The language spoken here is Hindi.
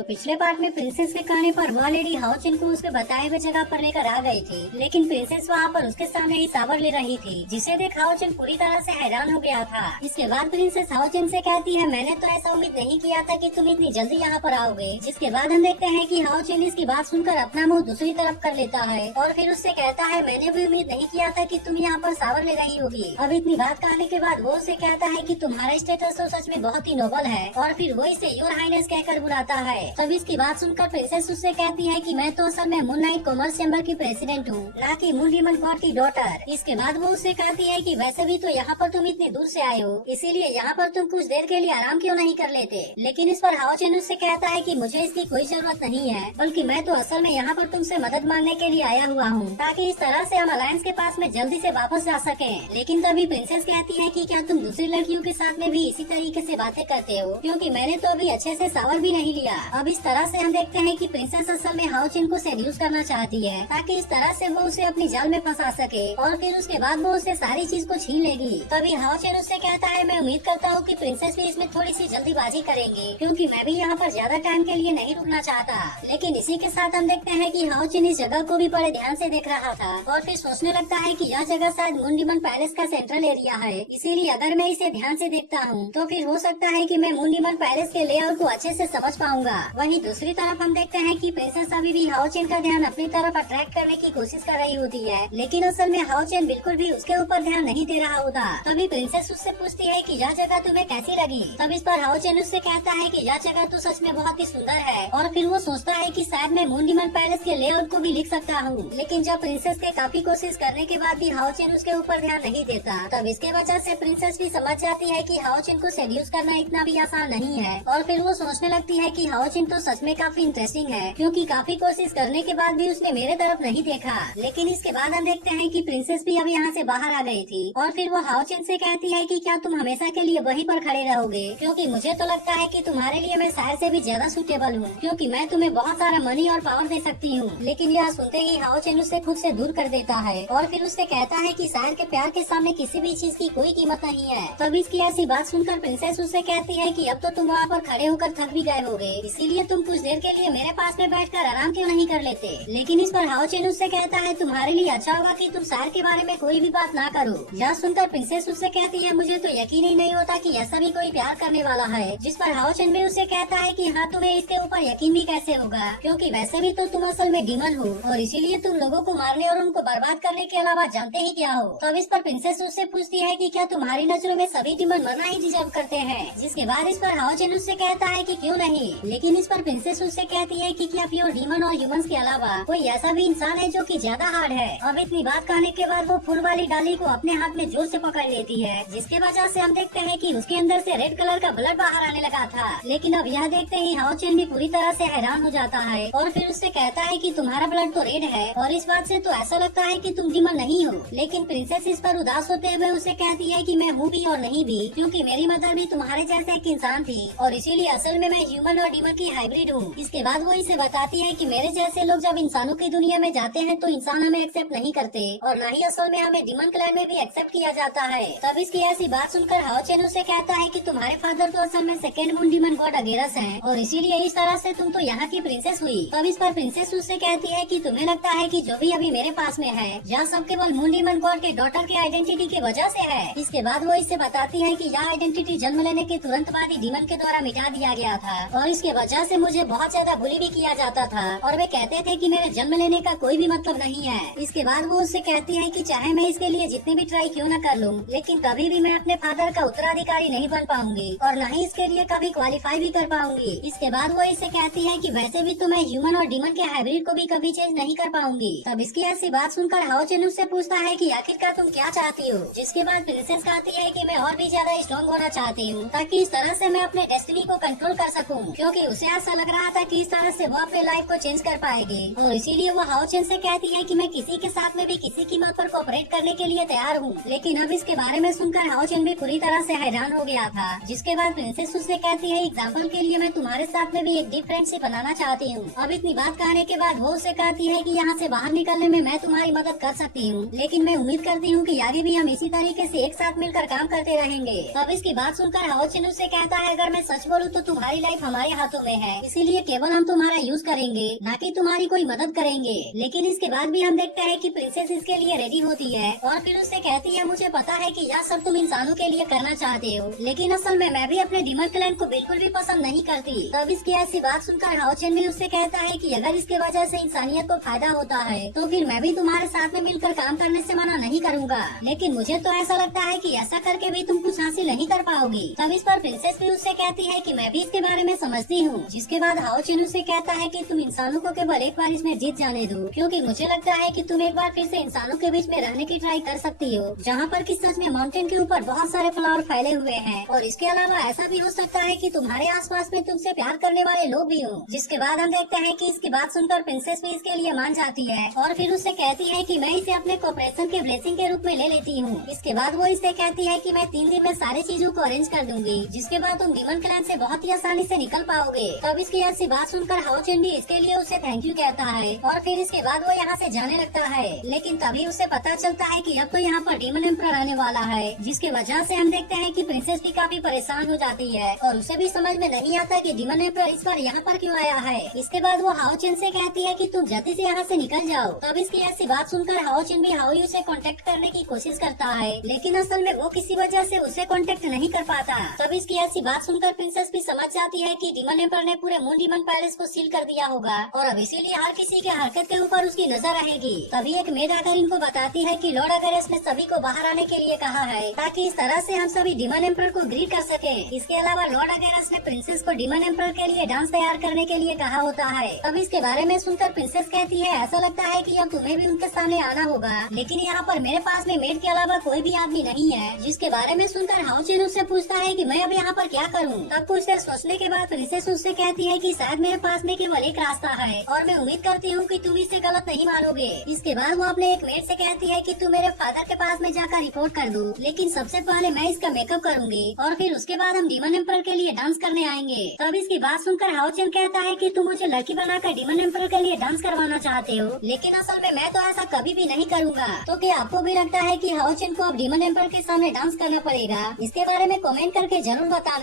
तो पिछले पार्ट में प्रिंसेस के कहने पर वह लेडी हाओचिन को उसके बताए हुए जगह पर लेकर आ गई थी, लेकिन प्रिंसेस वहाँ पर उसके सामने ही सावर ले रही थी, जिसे देख हाओचिन पूरी तरह से हैरान हो गया था। इसके बाद प्रिंसेस हाओचिन से कहती है, मैंने तो ऐसा उम्मीद नहीं किया था कि तुम इतनी जल्दी यहाँ पर आओगे। जिसके बाद हम देखते हैं कि हाओचिन इसकी बात सुनकर अपना मुँह दूसरी तरफ कर लेता है और फिर उससे कहता है, मैंने भी उम्मीद नहीं किया था कि तुम यहाँ पर सावर ले रही होगी। अब इतनी बात कहने के बाद वो उससे कहता है कि तुम्हारा स्टेटस तो सच में बहुत ही नोबल है, और फिर वो इसे योर हाइनेस कहकर बुलाता है। तब इसकी बात सुनकर प्रिंसेस उससे कहती है कि मैं तो असल में मून नाइट कॉमर्स चैम्बर की प्रेसिडेंट हूँ, ना कि मून डीमन गॉड की डॉटर। इसके बाद वो उससे कहती है कि वैसे भी तो यहाँ पर तुम इतनी दूर से आए हो, इसीलिए यहाँ पर तुम कुछ देर के लिए आराम क्यों नहीं कर लेते। लेकिन इस पर हाओचिन उससे कहता है कि मुझे इसकी कोई जरूरत नहीं है, बल्कि मैं तो असल में यहाँ पर तुमसे मदद मांगने के लिए आया हुआ हूँ, ताकि इस तरह से हम अलायंस के पास में जल्दी से वापस जा सकें। लेकिन तभी प्रिंसेस कहती है कि क्या तुम दूसरी लड़कियों के साथ में भी इसी तरीके से बातें करते हो, क्योंकि मैंने तो अभी अच्छे से सावर भी नहीं लिया। अब इस तरह से हम देखते हैं कि प्रिंसेस असल में हाओचिन को सेड्यूस करना चाहती है, ताकि इस तरह से वो उसे अपनी जाल में फंसा सके और फिर उसके बाद वो उससे सारी चीज को छीन लेगी। तभी हाओचिन उससे कहता है, मैं उम्मीद करता हूँ कि प्रिंसेस भी इसमें थोड़ी सी जल्दीबाजी करेंगी, क्योंकि मैं भी यहाँ पर ज्यादा टाइम के लिए नहीं रुकना चाहता। लेकिन इसी के साथ हम देखते हैं कि हाओचिन इस जगह को भी बड़े ध्यान से देख रहा था और फिर सोचने लगता है कि यह जगह शायद मून डीमन पैलेस का सेंट्रल एरिया है, इसीलिए अगर मैं इसे ध्यान से देखता हूँ तो फिर हो सकता है कि मैं मून डीमन पैलेस के लेआउट को अच्छे से समझ पाऊंगा। वहीं दूसरी तरफ हम देखते हैं कि प्रिंसेस अभी भी हाओचिन का ध्यान अपनी तरफ अट्रैक्ट करने की कोशिश कर रही होती है, लेकिन असल में हाओचिन बिल्कुल भी उसके ऊपर ध्यान नहीं दे रहा होता। तभी प्रिंसेस उससे पूछती है कि यह जगह तुम्हें कैसी लगी। तब इस पर हाओचिन उससे कहता है कि यह जगह तो सच में बहुत ही सुंदर है, और फिर वो सोचता है कि शायद मैं मून डीमन पैलेस के लेआउट को भी लिख सकता हूँ। लेकिन जब प्रिंसेस के काफी कोशिश करने के बाद भी हाओचिन उसके ऊपर ध्यान नहीं देता, तब इसके वजह से प्रिंसेस भी समझ जाती है कि हाओचिन को सेड्यूस करना इतना भी आसान नहीं है, और फिर वो सोचने लगती है कि हाओचिन तो सच में काफी इंटरेस्टिंग है, क्योंकि काफी कोशिश करने के बाद भी उसने मेरे तरफ नहीं देखा। लेकिन इसके बाद हम देखते हैं कि प्रिंसेस भी अब यहाँ से बाहर आ गई थी, और फिर वो हाओचिन से कहती है कि क्या तुम हमेशा के लिए वहीं पर खड़े रहोगे, क्योंकि मुझे तो लगता है कि तुम्हारे लिए मैं शायर से भी ज्यादा सूटेबल हूँ, क्योंकि मैं तुम्हें बहुत सारा मनी और पावर दे सकती हूँ। लेकिन यह सुनते ही हाओचिन उससे खुद से दूर कर देता है और फिर उससे कहता है कि शायर के प्यार के सामने किसी भी चीज की कोई कीमत नहीं है। तब इसकी ऐसी बात सुनकर प्रिंसेस उससे कहती है कि अब तो तुम वहाँ पर खड़े होकर थक भी गए होगे, इसीलिए तुम कुछ देर के लिए मेरे पास में बैठकर आराम क्यों नहीं कर लेते। लेकिन इस पर हाओचिन उससे कहता है, तुम्हारे लिए अच्छा होगा कि तुम शायर के बारे में कोई भी बात ना करो। यह सुनकर प्रिंसेस उससे कहती है, मुझे तो यकीन ही नहीं होता कि ऐसा भी कोई प्यार करने वाला है। जिस पर हाओचिन भी उससे कहता है कि हाँ, तुम्हें इसके ऊपर यकीन भी कैसे होगा, क्योंकि वैसे भी तो तुम असल में डीमन हो, और इसीलिए तुम लोगों को मारने और उनको बर्बाद करने के अलावा जानते ही क्या हो। तब इस पर प्रिंसेस उससे पूछती है कि क्या तुम्हारी नजरों में सभी डीमन मरना ही डिजर्व करते हैं। जिसके बाद इस पर हाओचिन उससे कहता है कि क्यों नहीं। लेकिन इस पर प्रिंसेस उससे कहती है कि क्या प्योर डीमन और ह्यूमंस के अलावा कोई ऐसा भी इंसान है जो कि ज्यादा हार्ड है। अब इतनी बात कहने के बाद वो फूल वाली डाली को अपने हाथ में जोर से पकड़ लेती है, जिसके वजह से हम देखते हैं कि उसके अंदर से रेड कलर का ब्लड बाहर आने लगा था। लेकिन अब यह देखते ही हाओचिन भी पूरी तरह से हैरान हो जाता है और फिर उससे कहता है कि तुम्हारा ब्लड तो रेड है, और इस बात से तो ऐसा लगता है कि तुम डीमन नहीं हो। लेकिन प्रिंसेस इस पर उदास होते हुए उसे कहती है कि मैं हूँ भी और नहीं भी, क्योंकि मेरी मदर भी तुम्हारे जैसे एक इंसान थी, और इसीलिए असल में मैं ह्यूमन और डीमन की हाइब्रिड हूँ। इसके बाद वो इसे बताती है कि मेरे जैसे लोग जब इंसानों की दुनिया में जाते हैं तो इंसान हमें एक्सेप्ट नहीं करते, और न ही असल में हमें डीमन क्लैन में भी एक्सेप्ट किया जाता है। तब इसकी ऐसी बात सुनकर हाओचिन उसे कहता है कि तुम्हारे फादर तो असल में सेकेंड मून डीमन गॉड अगेरस हैं, और इसीलिए इस तरह से तुम तो यहाँ की प्रिंसेस हुई। तब इस पर प्रिंसेस उससे कहती है कि तुम्हें लगता है कि जो भी अभी मेरे पास में है यह सब केवल मून डीमन गॉड के डॉटर की आइडेंटिटी की वजह से है। इसके बाद वो इससे बताती है कि यह आइडेंटिटी जन्म लेने के तुरंत बाद ही डीमन के द्वारा मिटा दिया गया था, और इसके वजह से मुझे बहुत ज्यादा बुली भी किया जाता था, और वे कहते थे कि मेरे जन्म लेने का कोई भी मतलब नहीं है। इसके बाद वो उससे कहती है कि चाहे मैं इसके लिए जितने भी ट्राई क्यों न कर लूं, लेकिन कभी भी मैं अपने फादर का उत्तराधिकारी नहीं बन पाऊंगी, और न ही इसके लिए कभी क्वालिफाई भी कर पाऊंगी। इसके बाद वो इसे कहती है कि वैसे भी तो मैं ह्यूमन और डीमन के हाइब्रिड को भी कभी चेंज नहीं कर पाऊंगी। तब इसकी ऐसी बात सुनकर हाओचिन उससे पूछता है कि आखिरकार तुम क्या चाहती हो। जिसके बाद प्रिंसेस कहती है कि मैं और भी ज्यादा स्ट्रॉन्ग होना चाहती हूँ, ताकि इस तरह से मैं अपने डेस्टिनी को कंट्रोल कर सकूं, क्योंकि उसे ऐसा लग रहा था कि इस तरह से वो अपने लाइफ को चेंज कर पाएगी, और इसीलिए वो हाओचिन से कहती है कि मैं किसी के साथ में भी किसी कीमत पर कोऑपरेट करने के लिए तैयार हूँ। लेकिन अब इसके बारे में सुनकर हाओचिन भी पूरी तरह से हैरान हो गया था। जिसके बाद प्रिंसेस उससे कहती है, एग्जाम्पल के लिए मैं तुम्हारे साथ में भी एक डीप फ्रेंडशिप बनाना चाहती हूँ। अब इतनी बात कहने के बाद वो उससे कहती है कि यहाँ से बाहर निकलने में मैं तुम्हारी मदद कर सकती हूँ, लेकिन मैं उम्मीद करती हूँ कि आगे भी हम इसी तरीके से एक साथ मिलकर काम करते रहेंगे। तब इसकी बात सुनकर हाओचिन उससे कहता है, अगर मैं सच बोलूँ तो तुम्हारी लाइफ हमारे हाथों में पे है, इसीलिए केवल हम तुम्हारा यूज करेंगे, ना कि तुम्हारी कोई मदद करेंगे। लेकिन इसके बाद भी हम देखते हैं कि प्रिंसेस इसके लिए रेडी होती है और फिर उससे कहती है, मुझे पता है कि यह सब तुम इंसानों के लिए करना चाहते हो, लेकिन असल में मैं भी अपने डीमन क्लैन को बिल्कुल भी पसंद नहीं करती। तब इसकी ऐसी बात सुनकर हाओ चेन भी उससे कहता है कि अगर इसके वजह से इंसानियत को फायदा होता है तो फिर मैं भी तुम्हारे साथ में मिलकर काम करने से मना नहीं करूँगा, लेकिन मुझे तो ऐसा लगता है कि ऐसा करके भी तुम कुछ हासिल नहीं कर पाओगी। तब इस पर प्रिंसेस भी उससे कहती है कि मैं भी इसके बारे में समझती हूँ। जिसके बाद हाओ चेन उससे कहता है कि तुम इंसानों को केवल एक बार इसमें जीत जाने दो, क्योंकि मुझे लगता है कि तुम एक बार फिर से इंसानों के बीच में रहने की ट्राई कर सकती हो, जहाँ पर कि सच में माउंटेन के ऊपर बहुत सारे फ्लावर फैले हुए हैं, और इसके अलावा ऐसा भी हो सकता है कि तुम्हारे आसपास में तुमसे प्यार करने वाले लोग भी हो। जिसके बाद हम देखते हैं कि इसकी बात सुनकर प्रिंसेस भी इसके लिए मान जाती है और फिर उससे कहती है कि मैं इसे अपने कोऑपरेशन के ब्लेसिंग के रूप में ले लेती हूँ। इसके बाद वो इससे कहती है कि मैं 3 दिन में सारी चीजों को अरेंज कर दूंगी, जिसके बाद तुम डीमन क्लैन से बहुत ही आसानी से निकल पाओगे। तब इसकी ऐसी बात सुनकर हाओ चेन भी इसके लिए उसे थैंक यू कहता है और फिर इसके बाद वो यहाँ से जाने लगता है। लेकिन तभी उसे पता चलता है कि अब तो यहाँ पर डीमन एम्परर आने वाला है, जिसके वजह से हम देखते हैं कि प्रिंसेस भी काफी परेशान हो जाती है और उसे भी समझ में नहीं आता कि डीमन एम्परर इस बार यहाँ पर क्यों आया है। इसके बाद वो हाओ चेन से कहती है कि तुम जल्दी से यहाँ से निकल जाओ। तब इसकी ऐसी बात सुनकर हाओ चेन भी हाओ यू से कांटेक्ट करने की कोशिश करता है, लेकिन असल में वो किसी वजह से उसे कांटेक्ट नहीं कर पाता। तब इसकी ऐसी बात सुनकर प्रिंसेस भी समझ जाती है कि डीमन एम्परर ने पूरे मून डीमन पैलेस को सील कर दिया होगा और अब इसीलिए हर किसी के हरकत के ऊपर उसकी नजर रहेगी। तभी एक मेड आकर इनको बताती है कि लॉर्ड अगरेस ने सभी को बाहर आने के लिए कहा है, ताकि इस तरह से हम सभी डीमन एम्परर को ग्रीट कर सके। इसके अलावा लॉर्ड अगरेस ने प्रिंसेस को डीमन एम्परर के लिए डांस तैयार करने के लिए कहा होता है। तब इसके बारे में सुनकर प्रिंसेस कहती है, ऐसा लगता है कि अब तुम्हें भी उनके सामने आना होगा, लेकिन यहाँ पर मेरे पास में मेड के अलावा कोई भी आदमी नहीं है। जिसके बारे में सुनकर हाओ चेन उससे पूछता है कि मैं अब यहाँ पर क्या करूँ। तब कुछ देर सोचने के बाद प्रिंसेस उससे कहती है कि शायद मेरे पास में केवल एक रास्ता है और मैं उम्मीद करती हूँ कि तुम इसे गलत नहीं मानोगे। इसके बाद वो अपने एक मेड से कहती है कि तुम मेरे फादर के पास में जाकर रिपोर्ट कर दो, लेकिन सबसे पहले मैं इसका मेकअप करूंगी और फिर उसके बाद हम डीमन एम्परर के लिए डांस करने आएंगे। तब इसकी बात सुनकर हाओ चेन कहता है कि तुम मुझे लड़की बनाकर डीमन एम्परर के लिए डांस करवाना चाहते हो, लेकिन असल में मैं तो ऐसा कभी भी नहीं करूँगा। तो क्या आपको भी लगता है कि हाओ चेन को अब डीमन एम्परर के सामने डांस करना पड़ेगा? इसके बारे में कमेंट करके जरूर बताना।